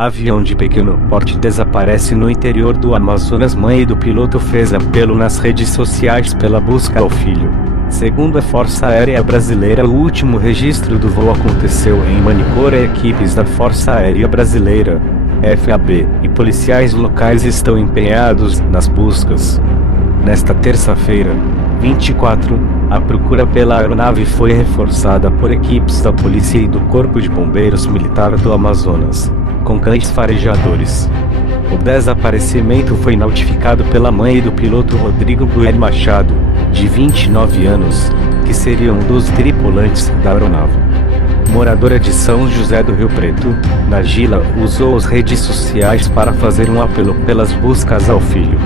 Avião de pequeno porte desaparece no interior do Amazonas. Mãe do piloto fez apelo nas redes sociais pela busca ao filho. Segundo a Força Aérea Brasileira, o último registro do voo aconteceu em Manicora. Equipes da Força Aérea Brasileira, FAB, e policiais locais estão empenhados nas buscas. Nesta terça-feira, 24, a procura pela aeronave foi reforçada por equipes da polícia e do Corpo de Bombeiros Militar do Amazonas, com cães farejadores. O desaparecimento foi notificado pela mãe do piloto Rodrigo Bueri Machado, de 29 anos, que seria um dos tripulantes da aeronave. Moradora de São José do Rio Preto, Nagila usou as redes sociais para fazer um apelo pelas buscas ao filho.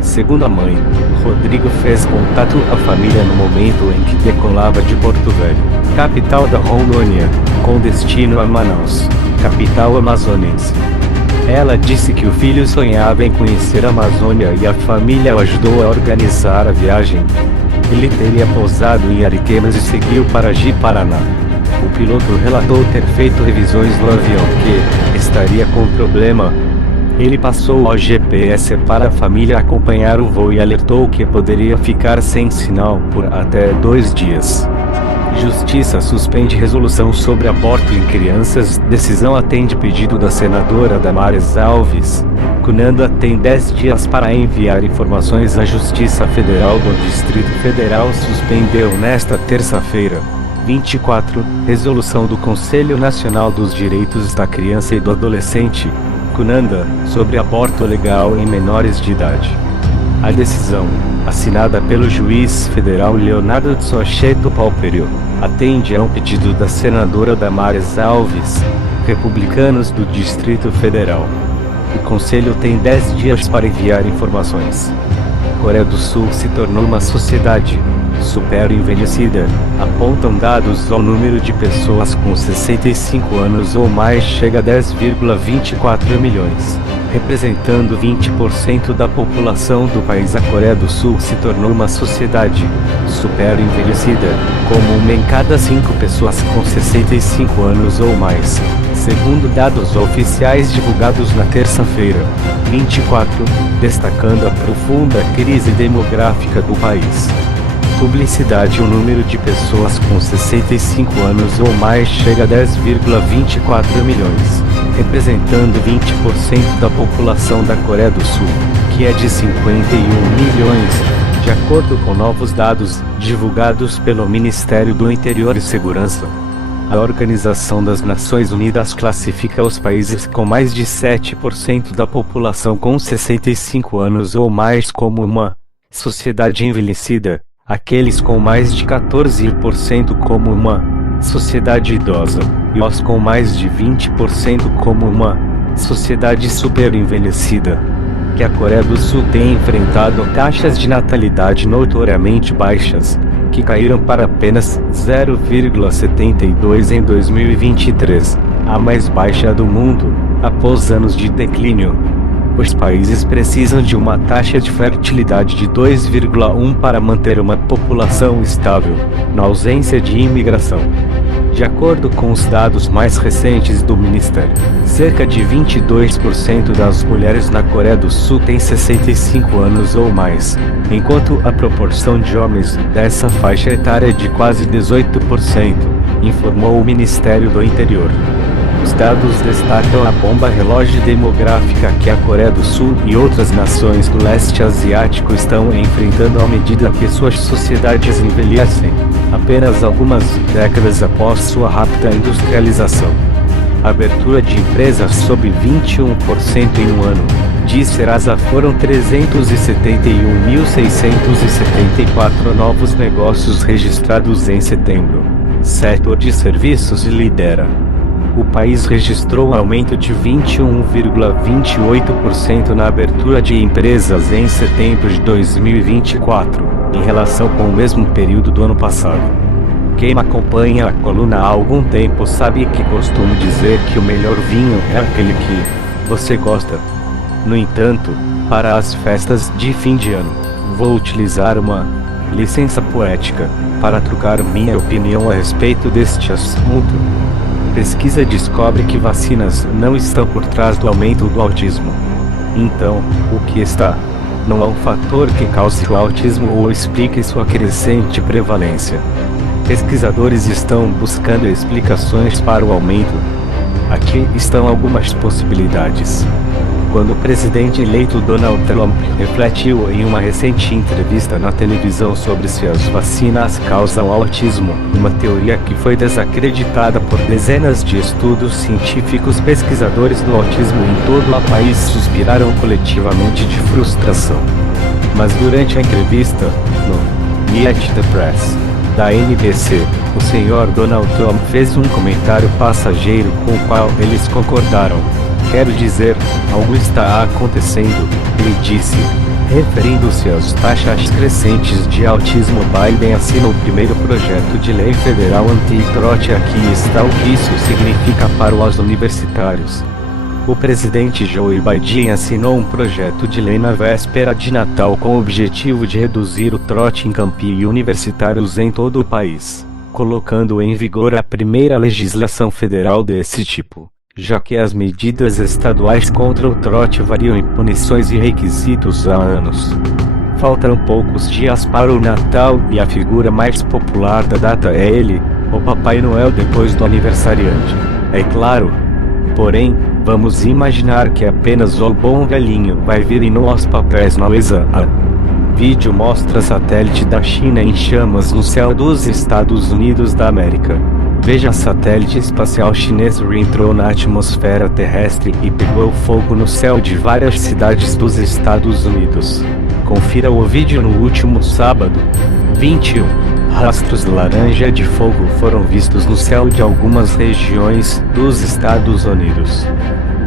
Segundo a mãe, Rodrigo fez contato à família no momento em que decolava de Porto Velho, capital da Rondônia, com destino a Manaus, capital amazonense. Ela disse que o filho sonhava em conhecer a Amazônia e a família o ajudou a organizar a viagem. Ele teria pousado em Ariquemes e seguiu para Ji-Paraná. O piloto relatou ter feito revisões no avião que estaria com problema. Ele passou ao GPS para a família acompanhar o voo e alertou que poderia ficar sem sinal por até 2 dias. Justiça suspende resolução sobre aborto em crianças. Decisão atende pedido da senadora Damares Alves. Cunanda tem 10 dias para enviar informações à Justiça Federal. Do Distrito Federal suspendeu nesta terça-feira, 24, resolução do Conselho Nacional dos Direitos da Criança e do Adolescente, Cunanda, sobre aborto legal em menores de idade. A decisão, assinada pelo juiz federal Leonardo Socheto Palperio, atende a um pedido da senadora Damares Alves, republicanos do Distrito Federal. O Conselho tem 10 dias para enviar informações. Coreia do Sul se tornou uma sociedade super envelhecida, apontam dados. O número de pessoas com 65 anos ou mais chega a 10,24 milhões, representando 20% da população do país. A Coreia do Sul se tornou uma sociedade super envelhecida, como 1 em cada 5 pessoas com 65 anos ou mais, segundo dados oficiais divulgados na terça-feira, 24, destacando a profunda crise demográfica do país. Publicidade. O número de pessoas com 65 anos ou mais chega a 10,24 milhões, representando 20% da população da Coreia do Sul, que é de 51 milhões, de acordo com novos dados divulgados pelo Ministério do Interior e Segurança. A Organização das Nações Unidas classifica os países com mais de 7% da população com 65 anos ou mais como uma sociedade envelhecida, aqueles com mais de 14% como uma sociedade idosa, e os com mais de 20% como uma sociedade super envelhecida. Que a Coreia do Sul tem enfrentado taxas de natalidade notoriamente baixas, que caíram para apenas 0,72 em 2023, a mais baixa do mundo, após anos de declínio. Os países precisam de uma taxa de fertilidade de 2,1 para manter uma população estável, na ausência de imigração. De acordo com os dados mais recentes do Ministério, cerca de 22% das mulheres na Coreia do Sul têm 65 anos ou mais, enquanto a proporção de homens dessa faixa etária é de quase 18%, informou o Ministério do Interior. Os dados destacam a bomba relógio demográfica que a Coreia do Sul e outras nações do leste asiático estão enfrentando à medida que suas sociedades envelhecem, apenas algumas décadas após sua rápida industrialização. A abertura de empresas sob 21% em um ano, diz Serasa. Foram 371.674 novos negócios registrados em setembro. Setor de serviços lidera. O país registrou um aumento de 21,28% na abertura de empresas em setembro de 2024, em relação com o mesmo período do ano passado. Quem acompanha a coluna há algum tempo sabe que costumo dizer que o melhor vinho é aquele que você gosta. No entanto, para as festas de fim de ano, vou utilizar uma licença poética para trocar minha opinião a respeito deste assunto. pesquisa descobre que vacinas não estão por trás do aumento do autismo. Então, o que está? Não há um fator que cause o autismo ou explique sua crescente prevalência. Pesquisadores estão buscando explicações para o aumento. Aqui estão algumas possibilidades. Quando o presidente eleito Donald Trump refletiu em uma recente entrevista na televisão sobre se as vacinas causam autismo, uma teoria que foi desacreditada por dezenas de estudos científicos, pesquisadores do autismo em todo o país suspiraram coletivamente de frustração. Mas durante a entrevista, no Meet the Press da NBC, o senhor Donald Trump fez um comentário passageiro com o qual eles concordaram. Quero dizer, algo está acontecendo, ele disse. Referindo-se às taxas crescentes de autismo, Biden assina o primeiro projeto de lei federal anti-trote. Aqui está o que isso significa para os universitários. O presidente Joe Biden assinou um projeto de lei na véspera de Natal com o objetivo de reduzir o trote em campi universitários em todo o país, colocando em vigor a primeira legislação federal desse tipo, já que as medidas estaduais contra o trote variam em punições e requisitos há anos. Faltam poucos dias para o Natal e a figura mais popular da data é ele, o Papai Noel, depois do aniversariante. É claro. Porém, vamos imaginar que apenas o bom velhinho vai vir em nós papéis na mesa. Vídeo mostra satélite da China em chamas no céu dos Estados Unidos da América. Veja, satélite espacial chinês reentrou na atmosfera terrestre e pegou fogo no céu de várias cidades dos Estados Unidos. Confira o vídeo no último sábado, 21. Rastros laranja de fogo foram vistos no céu de algumas regiões dos Estados Unidos.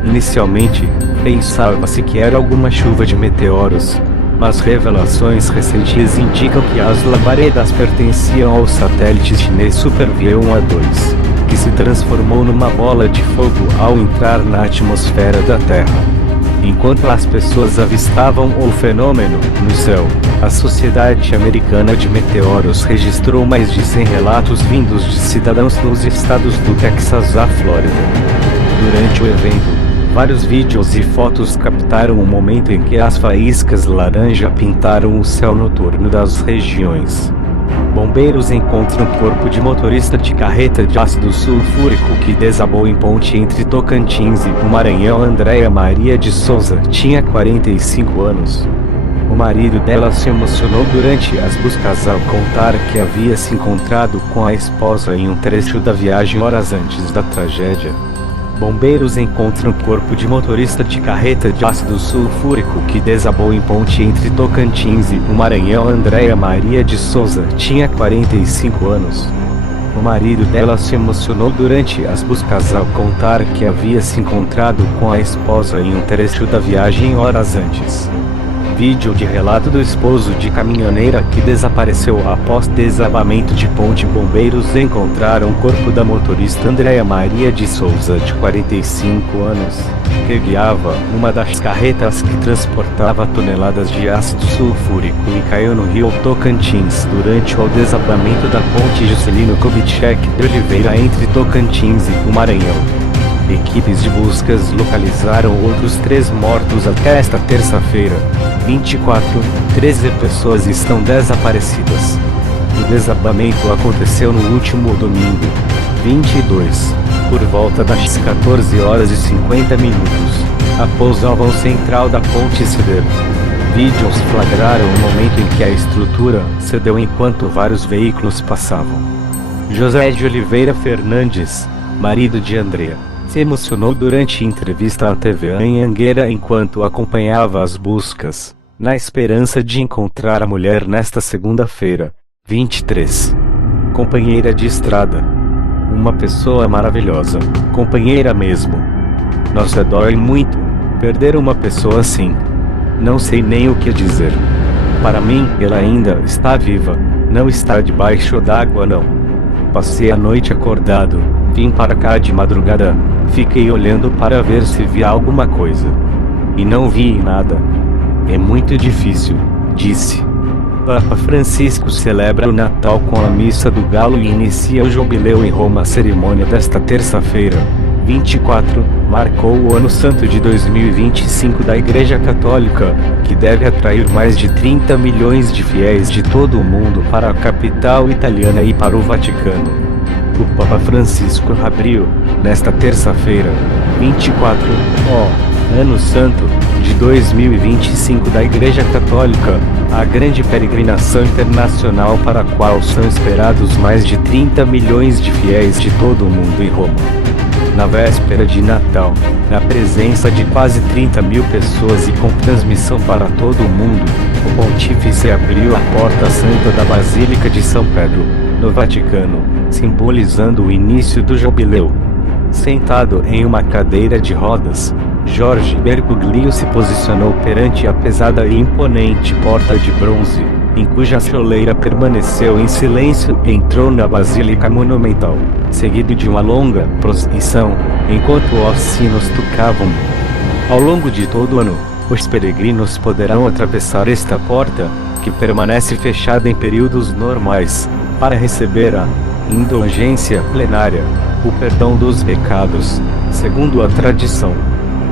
Inicialmente, pensava-se que era alguma chuva de meteoros, mas revelações recentes indicam que as labaredas pertenciam ao satélite chinês Super V1A2, que se transformou numa bola de fogo ao entrar na atmosfera da Terra. Enquanto as pessoas avistavam o fenômeno no céu, a Sociedade Americana de Meteoros registrou mais de 100 relatos vindos de cidadãos nos estados do Texas à Flórida. Durante o evento, vários vídeos e fotos captaram o momento em que as faíscas laranja pintaram o céu noturno das regiões. Bombeiros encontram o corpo de motorista de carreta de ácido sulfúrico que desabou em ponte entre Tocantins e o Maranhão. Andréia Maria de Souza tinha 45 anos. O marido dela se emocionou durante as buscas ao contar que havia se encontrado com a esposa em um trecho da viagem horas antes da tragédia. Bombeiros encontram o corpo de motorista de carreta de ácido sulfúrico que desabou em ponte entre Tocantins e o Maranhão. Andréia Maria de Souza tinha 45 anos. O marido dela se emocionou durante as buscas ao contar que havia se encontrado com a esposa em um trecho da viagem horas antes. Vídeo de relato do esposo de caminhoneira que desapareceu após desabamento de ponte. Bombeiros encontraram o corpo da motorista Andréia Maria de Souza, de 45 anos, que guiava uma das carretas que transportava toneladas de ácido sulfúrico e caiu no rio Tocantins durante o desabamento da ponte Juscelino Kubitschek de Oliveira entre Tocantins e o Maranhão. Equipes de buscas localizaram outros 3 mortos até esta terça-feira, 24. 13 pessoas estão desaparecidas. O desabamento aconteceu no último domingo, 22, por volta das 14 horas e 50 minutos, após o vão central da ponte ceder. Vídeos flagraram o momento em que a estrutura cedeu enquanto vários veículos passavam. José de Oliveira Fernandes, marido de Andréia, se emocionou durante entrevista à TV Anhanguera enquanto acompanhava as buscas, na esperança de encontrar a mulher nesta segunda-feira, 23. Companheira de estrada. Uma pessoa maravilhosa, companheira mesmo. Nossa, dói muito perder uma pessoa assim. Não sei nem o que dizer. Para mim, ela ainda está viva, não está debaixo d'água não. Passei a noite acordado, vim para cá de madrugada, fiquei olhando para ver se via alguma coisa. E não vi nada. É muito difícil, disse. Papa Francisco celebra o Natal com a Missa do Galo e inicia o Jubileu em Roma. A cerimônia desta terça-feira, 24, marcou o Ano Santo de 2025 da Igreja Católica, que deve atrair mais de 30 milhões de fiéis de todo o mundo para a capital italiana e para o Vaticano. O Papa Francisco abriu, nesta terça-feira, 24, Ano Santo, de 2025 da Igreja Católica, a grande peregrinação internacional para a qual são esperados mais de 30 milhões de fiéis de todo o mundo em Roma. Na véspera de Natal, na presença de quase 30 mil pessoas e com transmissão para todo o mundo, o pontífice abriu a porta santa da Basílica de São Pedro, no Vaticano, simbolizando o início do jubileu. Sentado em uma cadeira de rodas, Jorge Bergoglio se posicionou perante a pesada e imponente porta de bronze, em cuja soleira permaneceu em silêncio e entrou na Basílica Monumental, seguido de uma longa procissão, enquanto os sinos tocavam. Ao longo de todo o ano, os peregrinos poderão atravessar esta porta, que permanece fechada em períodos normais, para receber a indulgência plenária, o perdão dos pecados, segundo a tradição.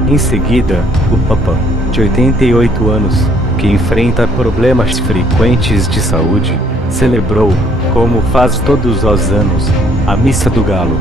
Em seguida, o Papa, de 88 anos, que enfrenta problemas frequentes de saúde, celebrou, como faz todos os anos, a Missa do Galo.